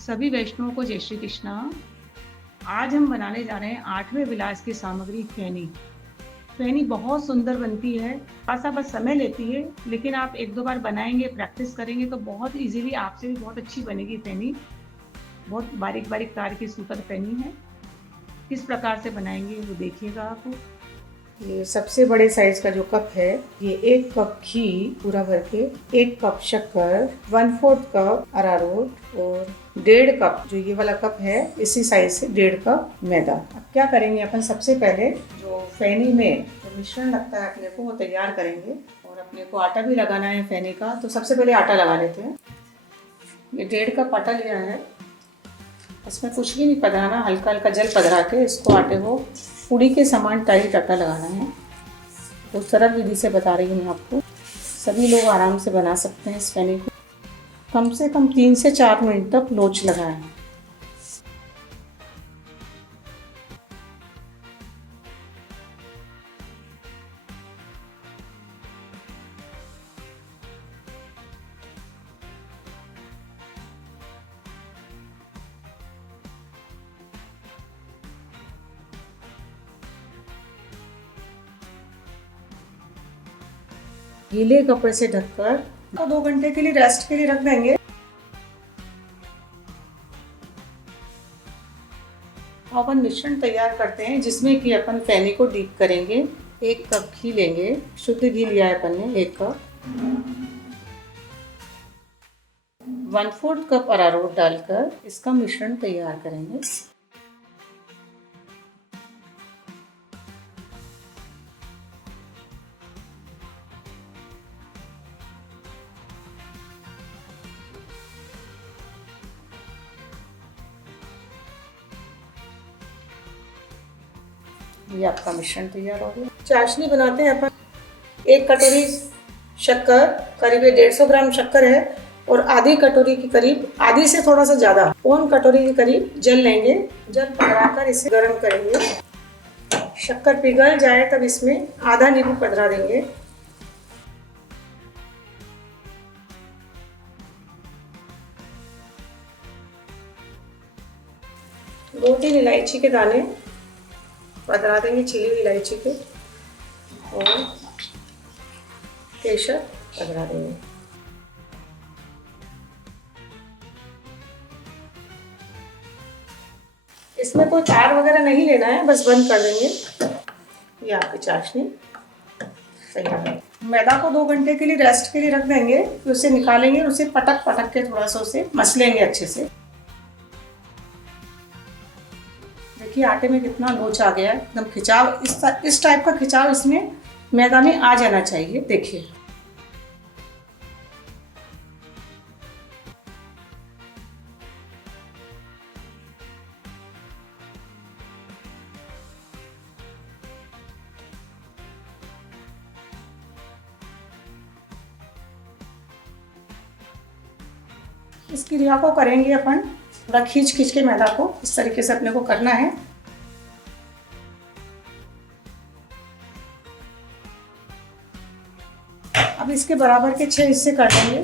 सभी वैष्णवों को जय श्री कृष्णा। आज हम बनाने जा रहे हैं 8वें विलास की सामग्री फैनी। फैनी बहुत सुंदर बनती है, थोड़ा-सा बस समय लेती है, लेकिन आप 1-2 बार बनाएँगे, प्रैक्टिस करेंगे तो बहुत ईज़िली आपसे भी बहुत अच्छी बनेगी फैनी। बहुत बारीक-बारीक तार की सूतर फैनी है। किस प्रकार से बनाएँगे वो देखिएगा आप। ये सबसे बड़े साइज का जो कप है, ये 1 कप घी पूरा भर के, 1 कप शक्कर, 1/4 कप अरारोट और 1.5 कप जो ये वाला कप है, इसी साइज से 1.5 कप मैदा। अब क्या करेंगे अपन, सबसे पहले जो फैनी में जो मिश्रण लगता है अपने को वो तैयार करेंगे। और अपने को आटा भी लगाना है फैनी का, तो सबसे पहले आटा लगा लेते हैं। ये 1.5 कप आटा लिया है, इसमें कुछ भी नहीं पधराना, हल्का हल्का जल पधरा के इसको आटे को पूड़ी के समान टाइट आटा लगाना है। तो सरल विधि से बता रही हूँ आपको, सभी लोग आराम से बना सकते हैं इस फैनी को। कम से कम 3 से 4 मिनट तक लोच लगाएं। गीले कपड़े से ढककर तो 2 घंटे के लिए रेस्ट के लिए रख देंगे। अपन मिश्रण तैयार करते हैं, जिसमें कि अपन फैनी को डीप करेंगे। 1 कप घी लेंगे, शुद्ध घी लिया है अपन ने 1 कप। 1/4 कप अरारोट डालकर इसका मिश्रण तैयार करेंगे। ये आपका मिश्रण तैयार हो गया। चाशनी बनाते हैं अपन। 1 कटोरी शक्कर, करीब 150 ग्राम शक्कर है, और आधी कटोरी के करीब, आधी से थोड़ा सा ज़्यादा, 1 कटोरी के करीब जल लेंगे। जल पधराकर इसे गर्म करेंगे। शक्कर पिघल जाए तब इसमें आधा नींबू पधरा देंगे। दो 3 इलायची के दाने पधरा देंगे, छिली हुई इलायची के, और केसर पधरा देंगे। इसमें कोई तार वगैरह नहीं लेना है, बस बंद कर देंगे। ये आपकी चाशनी तैयार है। मैदा को 2 घंटे के लिए रेस्ट के लिए रख देंगे, फिर उसे निकालेंगे, उसे पटक पटक के थोड़ा सा उसे मसलेंगे अच्छे से। देखिए आटे में कितना लोच आ गया है, एकदम खिंचाव, इस टाइप का खिंचाव इसमें मैदा में आ जाना चाहिए। देखिए इस क्रिया को करेंगे अपन, थोड़ा खींच खींच के मैदा को इस तरीके से अपने को करना है। अब इसके बराबर के 6 हिस्से कर देंगे।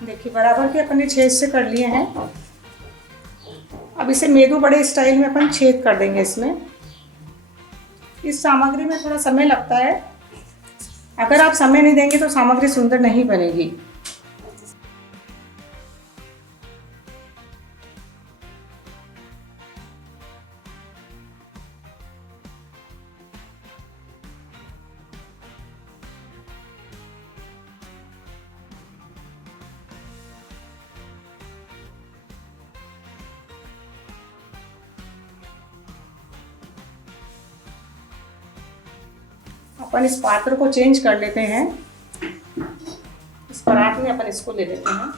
देखिए बराबर के अपन ने 6 हिस्से कर लिए हैं। अब इसे मेदू बड़े स्टाइल में अपन छेद कर देंगे इसमें। इस सामग्री में थोड़ा समय लगता है, अगर आप समय नहीं देंगे तो सामग्री सुंदर नहीं बनेगी। अपन इस पात्र को चेंज कर लेते हैं। इस परात में अपन इसको ले लेते हैं।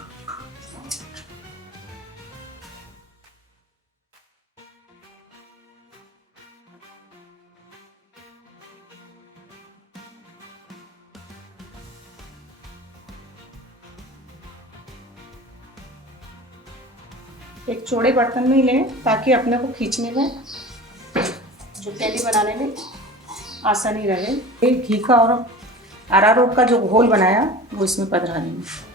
एक चौड़े बर्तन में ही लें ताकि अपने को खींचने में, जो फेनी बनाने में आसानी रहे। एक घी का और अरारोट का जो घोल बनाया वो इसमें पधरा देंगे।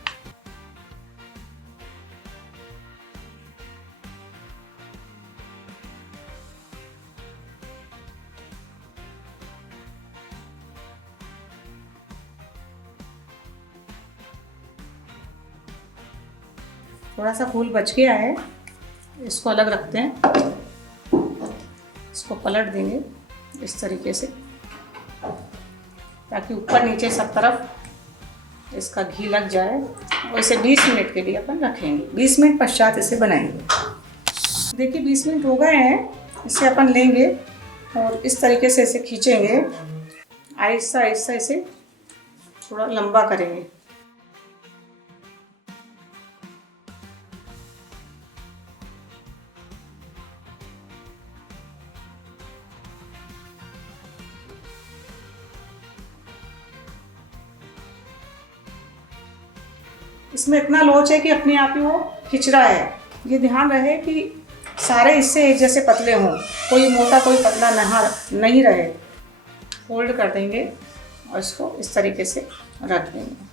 थोड़ा सा घोल बच गया है, इसको अलग रखते हैं। इसको पलट देंगे इस तरीके से ताकि ऊपर नीचे सब तरफ इसका घी लग जाए, और इसे 20 मिनट के लिए अपन रखेंगे। 20 मिनट पश्चात इसे बनाएंगे। देखिए 20 मिनट हो गए हैं। इसे अपन लेंगे और इस तरीके से इसे खींचेंगे। आहिस्ता आहिस्ता इसे थोड़ा लंबा करेंगे। इसमें इतना लोच है कि अपने आप ही वो खिंच रहा है। ये ध्यान रहे कि सारे हिस्से एक जैसे पतले हों, कोई मोटा कोई पतला नहीं रहे। फोल्ड कर देंगे और इसको इस तरीके से रख देंगे।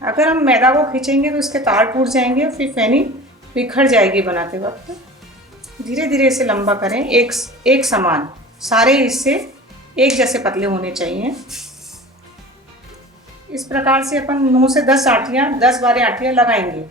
अगर हम मैदा को खींचेंगे तो इसके तार टूट जाएंगे और फिर फेनी बिखर जाएगी बनाते वक्त। धीरे धीरे इसे लंबा करें, एक समान सारे हिस्से एक जैसे पतले होने चाहिए। इस प्रकार से अपन 9 से 10-12 आटियाँ लगाएंगे।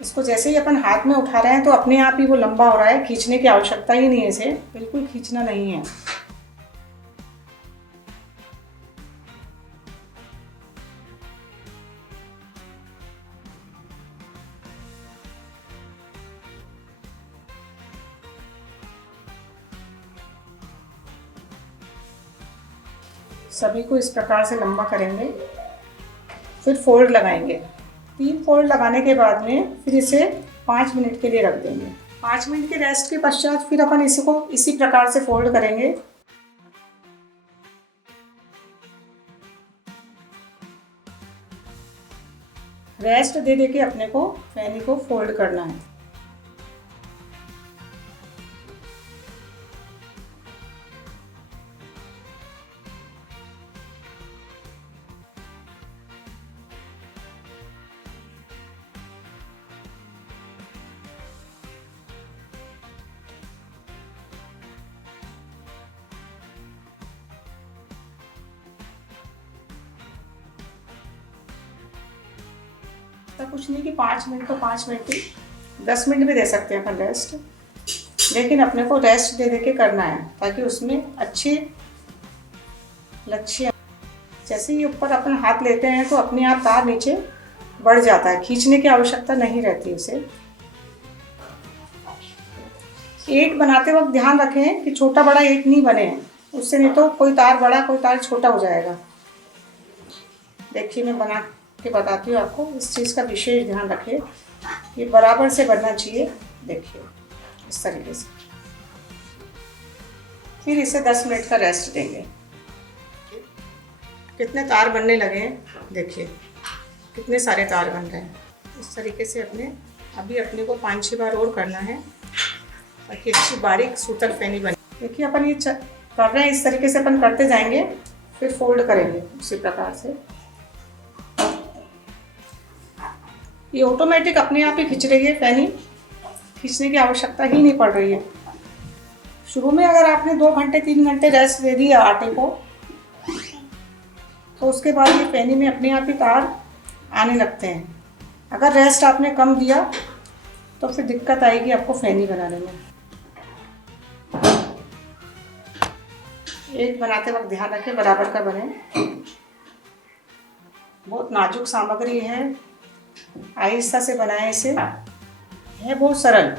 इसको जैसे ही अपन हाथ में उठा रहे हैं तो अपने आप ही वो लंबा हो रहा है। खींचने की आवश्यकता ही नहीं है, इसे बिल्कुल खींचना नहीं है। सभी को इस प्रकार से लंबा करेंगे, फिर फोल्ड लगाएंगे। 3 फोल्ड लगाने के बाद में फिर इसे 5 मिनट के लिए रख देंगे। 5 मिनट के रेस्ट के पश्चात फिर अपन इसको इसी प्रकार से फोल्ड करेंगे। रेस्ट दे के अपने को फेनी को फोल्ड करना है। तो कुछ नहीं कि 5 मिनट तो 5 मिनट ही, 10 मिनट भी दे सकते हैं अपन रेस्ट, लेकिन अपने को रेस्ट दे के करना है ताकि उसमें अच्छे लच्छे। जैसे ही ऊपर अपन हाथ लेते हैं तो अपने आप तार नीचे बढ़ जाता है, खींचने की आवश्यकता नहीं रहती उसे। ईंट बनाते वक्त ध्यान रखें कि छोटा बड़ा ईंट नहीं बने, उससे नहीं तो कोई तार बड़ा कोई तार छोटा हो जाएगा। देखिए मैं बना के बताती हूँ आपको, इस चीज़ का विशेष ध्यान रखें, ये बराबर से बनना चाहिए। देखिए इस तरीके से। फिर इसे 10 मिनट का रेस्ट देंगे। कितने तार बनने लगे हैं, देखिए कितने सारे तार बन रहे हैं। इस तरीके से अभी अपने को 5-6 बार और करना है ताकि अच्छी बारीक सूतल फेनी बने। देखिए अपन ये कर रहे हैं, इस तरीके से अपन करते जाएंगे, फिर फोल्ड करेंगे उसी प्रकार से। ये ऑटोमेटिक अपने आप ही खिंच रही है फेनी, खींचने की आवश्यकता ही नहीं पड़ रही है। शुरू में अगर आपने 2 घंटे 3 घंटे रेस्ट दे दिया आटे को, तो उसके बाद ये फेनी में अपने आप ही तार आने लगते हैं। अगर रेस्ट आपने कम दिया तो फिर दिक्कत आएगी आपको फेनी बनाने में। एक बनाते वक्त ध्यान रखें बराबर का बने। बहुत नाजुक सामग्री है, आहिस्ता से बनाएं इसे, है बहुत सरल।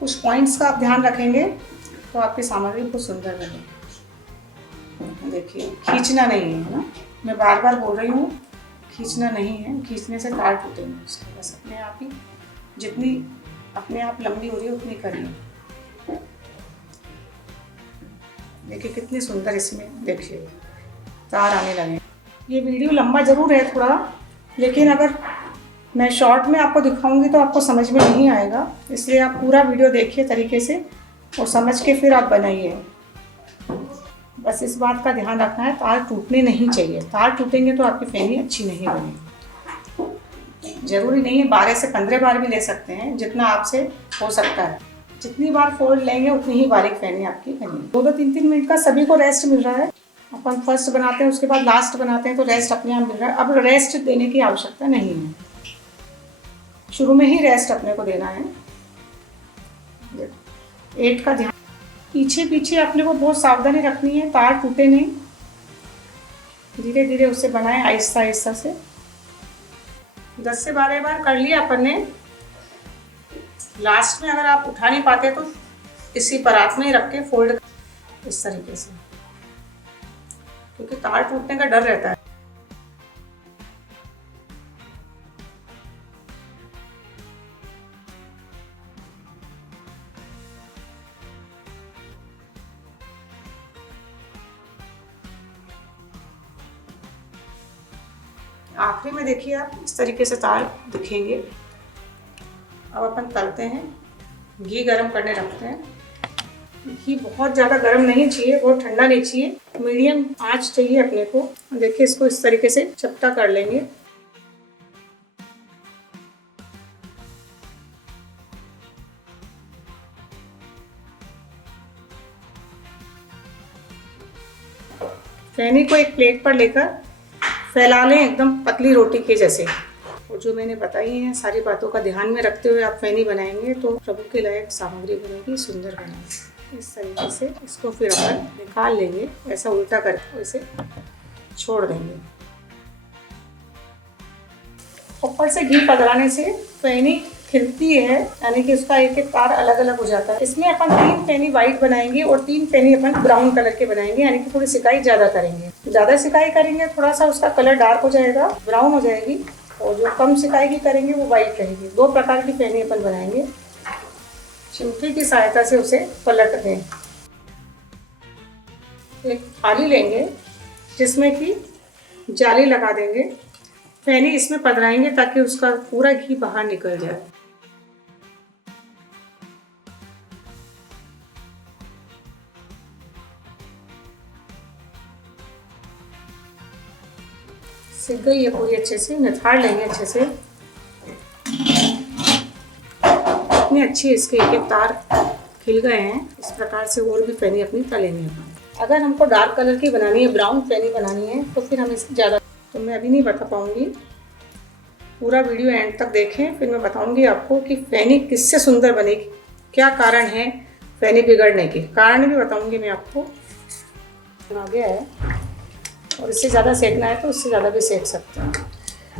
कुछ पॉइंट्स का आप ध्यान रखेंगे तो आपकी सामग्री बहुत सुंदर बनेगी। देखिए खींचना नहीं है ना, मैं बार बार बोल रही हूँ, खींचना नहीं है, खींचने से तार टूटेंगे उसके। बस अपने आप ही जितनी अपने आप लंबी हो रही है उतनी करिए। देखिए कितनी सुंदर इसमें देखिए तार आने लगे। ये वीडियो लंबा ज़रूर है थोड़ा, लेकिन अगर मैं शॉर्ट में आपको दिखाऊंगी तो आपको समझ में नहीं आएगा, इसलिए आप पूरा वीडियो देखिए तरीके से और समझ के फिर आप बनाइए। बस इस बात का ध्यान रखना है, तार टूटने नहीं चाहिए। तार टूटेंगे तो आपकी फेनी अच्छी नहीं बनेगी। ज़रूरी नहीं है 12 से 15 बार भी ले सकते हैं, जितना आपसे हो सकता है। जितनी बार फोल्ड लेंगे उतनी ही बारीक फेनी आपकी बनेगी। 2-2, 3-3 मिनट का सभी को रेस्ट मिल रहा है। अपन फर्स्ट बनाते हैं, उसके बाद लास्ट बनाते हैं, तो रेस्ट अपने आप मिल रहा है। अब रेस्ट देने की आवश्यकता नहीं है, शुरू में ही रेस्ट अपने को देना है। ईंट का ध्यान, पीछे पीछे अपने को बहुत सावधानी रखनी है, तार टूटे नहीं। धीरे धीरे उसे बनाएं आहिस्ता आहिस्ता से। 10 से 12 बार कर लिया अपन ने। लास्ट में अगर आप उठा नहीं पाते तो इसी परात में ही रख के फोल्ड इस तरीके से, क्योंकि तार टूटने का डर रहता है। आखिरी में देखिए आप इस तरीके से तार दिखेंगे। अब अपन तलते हैं, घी गरम करने रखते हैं। घी बहुत ज़्यादा गरम नहीं चाहिए, बहुत ठंडा नहीं चाहिए, मीडियम आंच चाहिए अपने को। देखिए इसको इस तरीके से चपटा कर लेंगे। फेनी को एक प्लेट पर लेकर फैला लें एकदम पतली रोटी के जैसे। और जो मैंने बताई हैं सारी बातों का ध्यान में रखते हुए आप फेनी बनाएंगे तो प्रभु के लायक सामग्री बनेगी, सुंदर बनेगी। इस तरीके से इसको फिर अपन निकाल लेंगे, ऐसा उल्टा करके इसे छोड़ देंगे। ऊपर से घी पधराने से फेनी खिलती है, यानी कि उसका एक एक तार अलग अलग हो जाता है। इसमें अपन 3 फेनी वाइट बनाएंगे और 3 फेनी अपन ब्राउन कलर के बनाएंगे, यानी कि थोड़ी सिकाई ज़्यादा करेंगे। ज़्यादा सिकाई करेंगे थोड़ा सा उसका कलर डार्क हो जाएगा, ब्राउन हो जाएगी, और जो कम सिकाई की करेंगे वो वाइट रहेगी। 2 प्रकार की फेनी अपन बनाएंगे। चिमटी की सहायता से उसे पलट दें। एक थाली लेंगे जिसमें कि जाली लगा देंगे, फेनी इसमें पधराएंगे ताकि उसका पूरा घी बाहर निकल जाए। सिक गई है पूरी अच्छे से, निथाड़ लेंगे अच्छे से। इतनी अच्छी इसके एक एक तार खिल गए हैं। इस प्रकार से और भी फेनी अपनी तलेंगे। अगर हमको डार्क कलर की बनानी है, ब्राउन फेनी बनानी है, तो फिर हम इसे ज़्यादा, तो मैं अभी नहीं बता पाऊँगी। पूरा वीडियो एंड तक देखें, फिर मैं बताऊँगी आपको कि फेनी किससे सुंदर बनेगी, क्या कारण है फेनी बिगड़ने के, कारण भी बताऊँगी मैं आपको। आ गया है, और इससे ज़्यादा सेकना है तो उससे ज़्यादा भी सेक सकते हैं।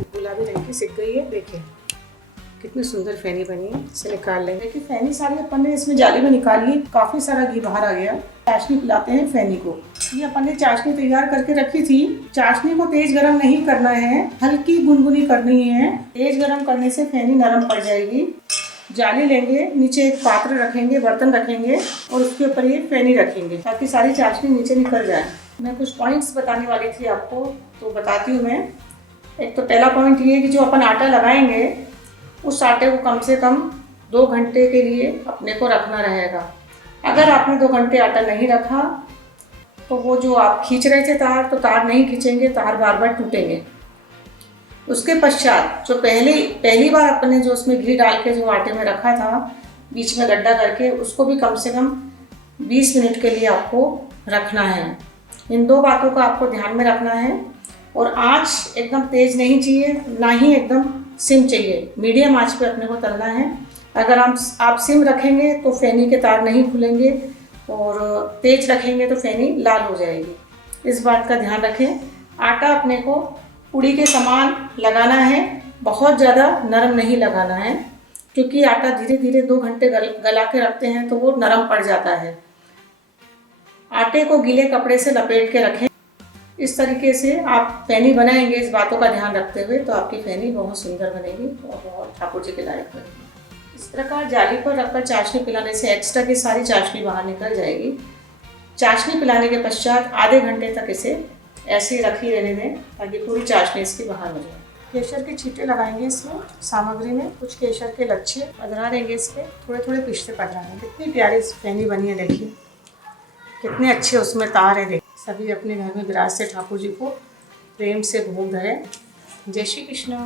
गुलाबी रंग की सिक गई है, देखिए कितनी सुंदर फेनी बनी है। इसे निकाल लेंगे। देखिए फेनी सारी अपन ने इसमें जाली में निकाल ली, काफ़ी सारा घी बाहर आ गया। चाशनी पिलाते हैं फेनी को। ये अपन ने चाशनी तैयार करके रखी थी। चाशनी को तेज गरम नहीं करना है, हल्की गुनगुनी करनी है। तेज गरम करने से फेनी नरम पड़ जाएगी। जाली लेंगे, नीचे एक पात्र रखेंगे, बर्तन रखेंगे और उसके ऊपर ये फेनी रखेंगे ताकि सारी चाशनी नीचे निकल जाए। मैं कुछ पॉइंट्स बताने वाली थी आपको, तो बताती हूँ मैं। एक तो पहला पॉइंट ये है कि जो अपन आटा लगाएंगे उस आटे को कम से कम 2 घंटे के लिए अपने को रखना रहेगा। अगर आपने 2 घंटे आटा नहीं रखा तो वो जो आप खींच रहे थे तार, तो तार नहीं खींचेंगे, तार बार बार टूटेंगे। उसके पश्चात जो पहली बार अपने जो उसमें घी डाल के जो आटे में रखा था, बीच में गड्ढा करके, उसको भी कम से कम 20 मिनट के लिए आपको रखना है। इन 2 बातों का आपको ध्यान में रखना है। और आँच एकदम तेज नहीं चाहिए, ना ही एकदम सिम चाहिए, मीडियम आंच पे अपने को तलना है। अगर आप सिम रखेंगे तो फेनी के तार नहीं खुलेंगे और तेज रखेंगे तो फेनी लाल हो जाएगी। इस बात का ध्यान रखें। आटा अपने को पूड़ी के समान लगाना है, बहुत ज़्यादा नरम नहीं लगाना है, क्योंकि आटा धीरे धीरे 2 घंटे गला के रखते हैं तो वो नरम पड़ जाता है। आटे को गीले कपड़े से लपेट के रखें। इस तरीके से आप फेनी बनाएंगे, इस बातों का ध्यान रखते हुए, तो आपकी फेनी बहुत सुंदर बनेगी और बहुत ठाकुर जी के लायक बनेगी। इस प्रकार जाली पर रखकर चाशनी पिलाने से एक्स्ट्रा की सारी चाशनी बाहर निकल जाएगी। चाशनी पिलाने के पश्चात आधे घंटे तक इसे ऐसे ही रखी रहने दें ताकि पूरी चाशनी इसकी बाहर हो जाए। केसर के छींटे लगाएंगे इसमें सामग्री में, कुछ केसर के लच्छे पधरा देंगे इस पर, थोड़े थोड़े पिस्ते पधरा देंगे। कितनी प्यारी फेनी बनी है, देखिए कितने अच्छे उसमें तार है। देखिए सभी अपने घर में विराज से ठाकुर जी को प्रेम से भोग धरे। जय श्री कृष्ण।